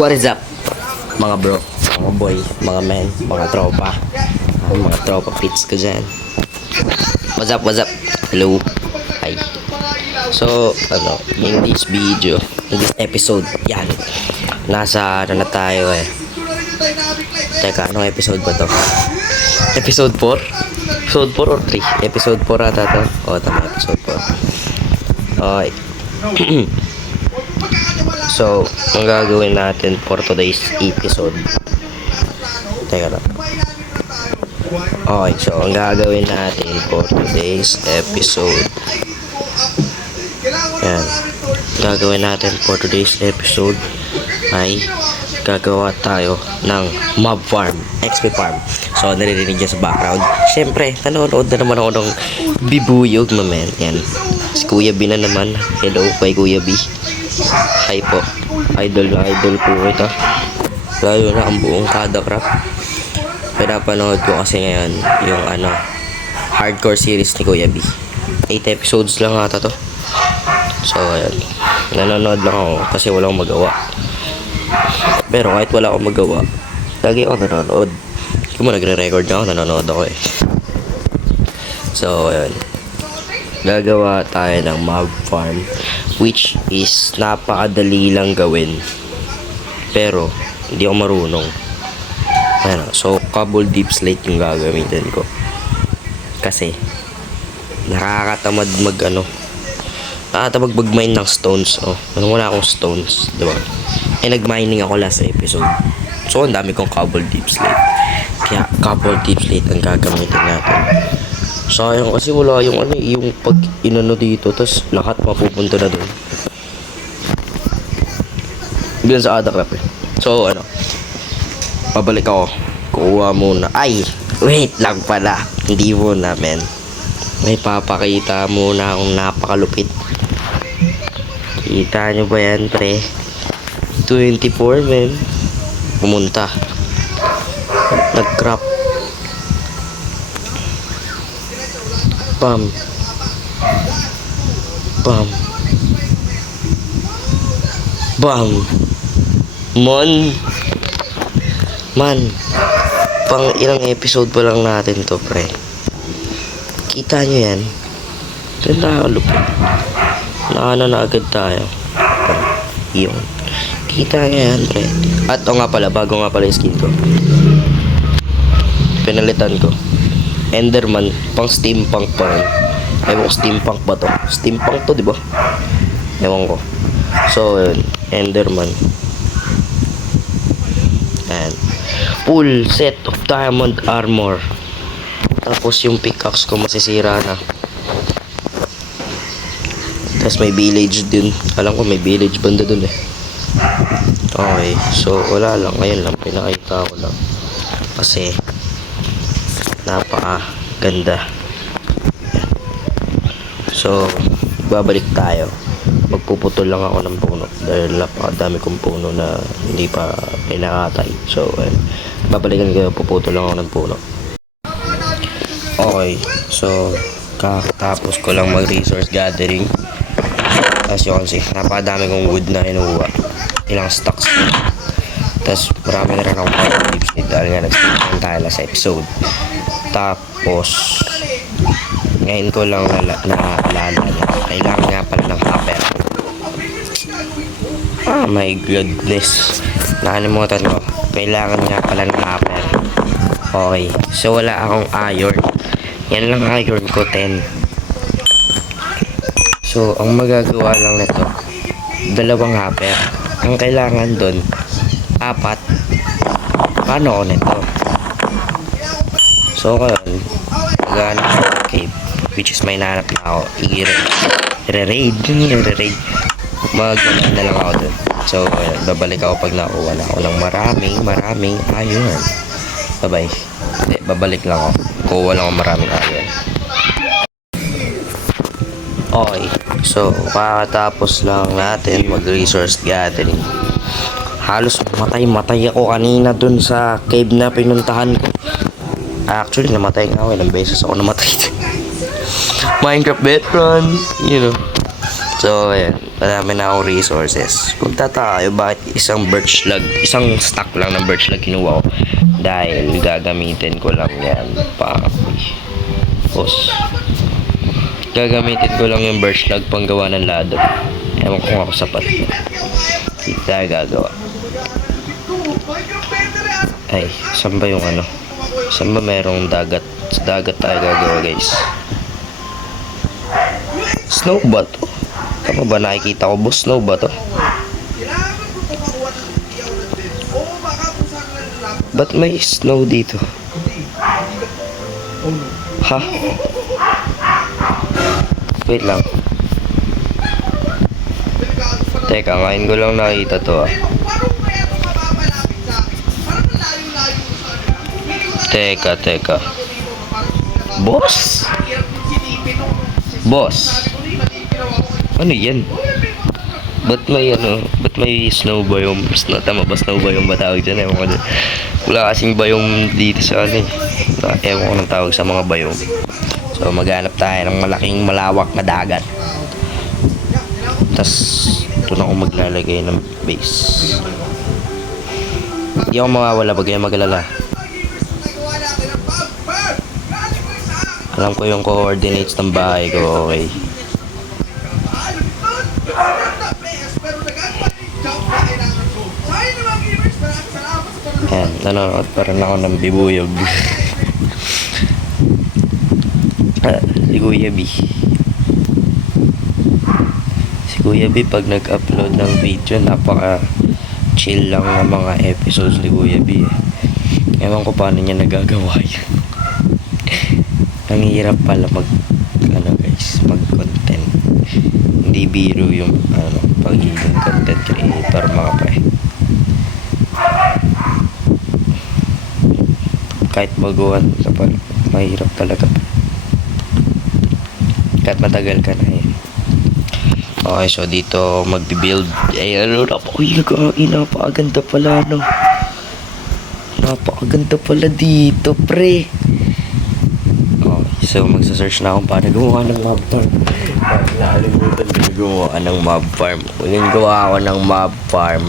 What is up, mga bro, mga boy, mga men, mga tropa, mga tropa pits ko dyan. What's up, what's up? Hello, hi. So, in this video, in this episode, yan, nasa, na tayo eh. Teka, anong episode ba to? Episode 4? Episode 4 or 3? Episode 4 ata to. Tama, episode 4. Okay. So, ang gagawin natin for today's episode. Teka lang. Okay, so ang gagawin natin for today's episode. Yan. Gagawin natin for today's episode ay gagawa tayo ng mob farm, XP farm. So, naririnig niya sa background. Siyempre, nanonood na naman ako ng bibuyog na men. Yan. Si Kuya B na naman. Hello kay Kuya B. Hi po. Idol na idol po ito. Lalo na ang buong Kada Craft. Pinapanood ko kasi ngayon yung hardcore series ni Kuya B. 8 episodes lang ata to. So, ayan. Nanonood lang ako kasi wala akong magawa. Pero kahit wala akong magawa, lagi ako nanonood. Kung nagre-record na ako, nanonood ako eh. So, ayan. Gagawa tayo ng mob farm, which is napakadali lang gawin. Pero, hindi ako marunong. Ayan. So, cobble deep slate yung gagamitin ko. Kasi, nakakatamad nakakatamad mag-mine ng stones. Wala akong stones, diba? Nag-mining ako last episode. So, ang dami kong cobble deep slate. Kaya, cobble deep slate ang gagamitin natin. Sayang kasi wala yung pag dito, tas lahat mapupunta na dun. Bilang sa Kada Craft eh. So, pabalik ako. Kuha muna. Ay! Wait lang pala. Hindi muna, men. May papakita muna akong napakalupit. Kita nyo ba yan, pre? 24, men. Pumunta. Nag-crop. Bam. Bam. Bam. Man. Pang ilang episode pa lang natin to, pre. Kita nyo yan. Ganda kalupit. Na agad tayo. Yun. Kita nyo yan, pre. At nga pala, bago nga pala yung skin ko. Pinalitan ko. Enderman, pang steampunk pa rin. Ewan ko, steampunk ba to? Steampunk to, diba? Ewan ko. So, yun. Enderman. And full set of diamond armor. Tapos yung pickaxe ko masisira na. Tapos may village din. Alam ko may village banda dun eh. Okay. So, wala lang. Ngayon lang. Pinakita ko lang. Kasi napaka-ganda. So, babalik tayo. Magpuputol lang ako ng puno dahil napakadami kong puno na hindi pa pinakatay. So, babalikan ko, puputol lang ako ng puno. Okay. So, kakatapos ko lang mag-resource gathering. As you can see, napakadami kong wood na inuha. Ilang stocks. Tapos, marami na rin akong tips nito dahil nga nag-start tayo sa episode. Tapos, ngayon ko lang naalala na kailangan nga pala ng hopper. My goodness. Nakalimutan ko. Kailangan nga pala ng hopper. Okay. So, wala akong iron. Yan lang iron ko, 10. So, ang magagawa lang nito, 2 hopper. Ang kailangan dun, 4. Paano ko nito? So, ngayon, maghanap sa cave, which is may nanap na ako. I-raid. Maghanap na lang ako dun. So, babalik ako pag nakuha na ako ng maraming iron. Bye-bye. Babalik lang ako. Kuha lang ako maraming iron. Okay. So, kakatapos lang natin mag-resource gathering. Halos matay ako kanina dun sa cave na pinuntahan ko. Actually, namatay nga ako. Ilang beses ako namatay. Minecraft veteran. So, ayan. Marami na akong resources. Kung tayo, bakit isang birch log, isang stack lang ng birch log kinuha ko? Dahil gagamitin ko lang yan pa. Boss. Gagamitin ko lang yung birch log pang gawa ng ladder. Ewan ko kung ako sapat. Hindi tayo gagawa. Ay, saan ba yung ano? Saan ba merong dagat? Sa dagat tayo gagawa, guys. Snow ba to? Tama ba nakikita ko, boss? Snow ba to? Ba't may snow dito? Ha? Wait lang. Teka, ngayon ko lang nakita to ah. Teka. Boss? Boss? Ano yan? Ba't may snow biome? Tama ba snow biome ba tawag dyan? Ewan ko dyan. Wala kasing biome dito sa ano eh. Ewan ko ng tawag sa mga biome. So maghanap tayo ng malaking malawak na dagat. Tas doon ako maglalagay ng base. Hindi ako mawawala pag kayo mag-alala. Alam ko yung coordinates ng bahay ko, okay. Ayan, nanonood pa rin ako ng bibuyog. Si Kuya B. Si Kuya B pag nag-upload ng video, napaka chill lang ng mga episodes ni Kuya B. Ewan ko paano niya nagagawa yun. Ang hirap pala mag-content. Hindi biro yung pagiging content creator mga pre. Kahit baguhan ka pa, mahirap talaga. Kahit matagal ka na eh. Okay, so dito magbi-build. Ay, napakaganda pala, no? Napakaganda pala dito, pre. Okay, so magsa-search na akong paano gumawa ng mob farm. Nakalimutan ko gumawa ng mob farm. Uling gawa ako ng mob farm.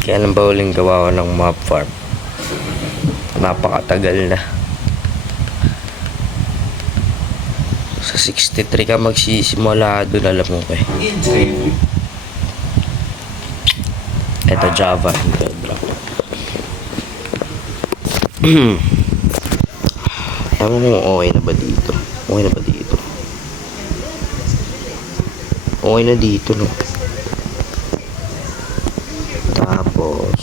Kailan ba uling gawa ko ng mob farm? Napakatagal na. Sa 63 ka magsisimula doon, alam mo ko eh. Ito Java and Bedrock. Ewan mo okay na ba dito? Okay na ba dito? Okay na dito, no? Tapos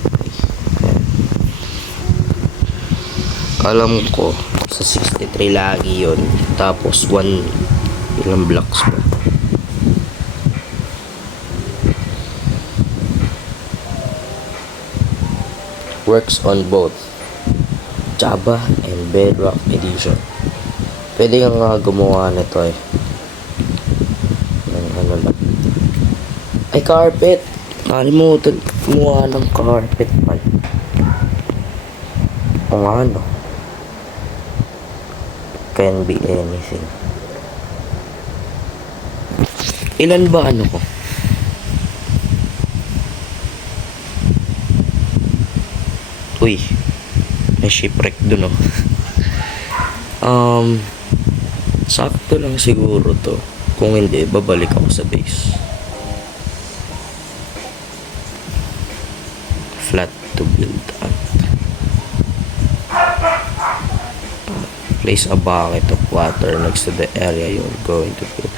okay. Alam ko sa 63 lagi yun. Tapos ilang blocks pa. Works on both Java and Bedrock Edition. Pwede kang gumawa nito eh. Ng ano lang. Ay, carpet! Nakalimutan gumawa ng carpet man. O nga, no? Can be anything. Ilan ba ano ko? Uy, may shipwreck dun, oh. Sakto lang siguro to. Kung hindi, babalik ako sa base. Flat to build at place a bucket of water next to the area you're going to build.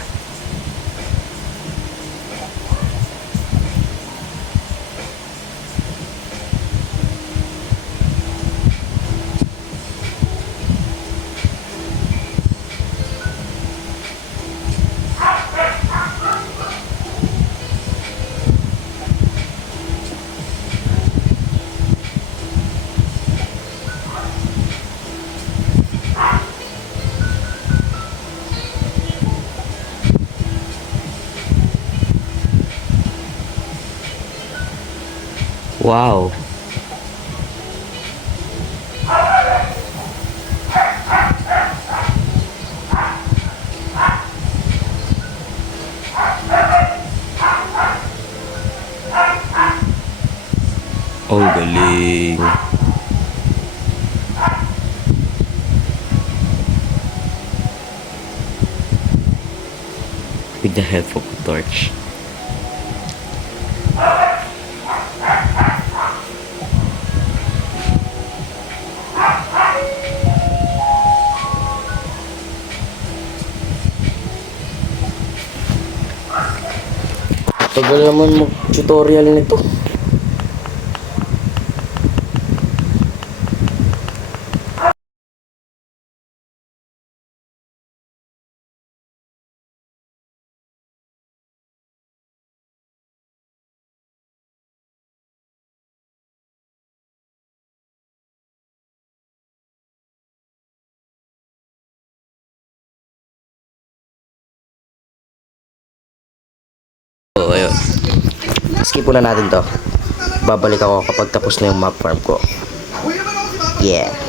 Wow. Ang galing. With the help of a torch. Tagal naman mag-tutorial nito. So, ayun. Skip muna natin to. Babalik ako kapag tapos na yung map farm ko. Yeah.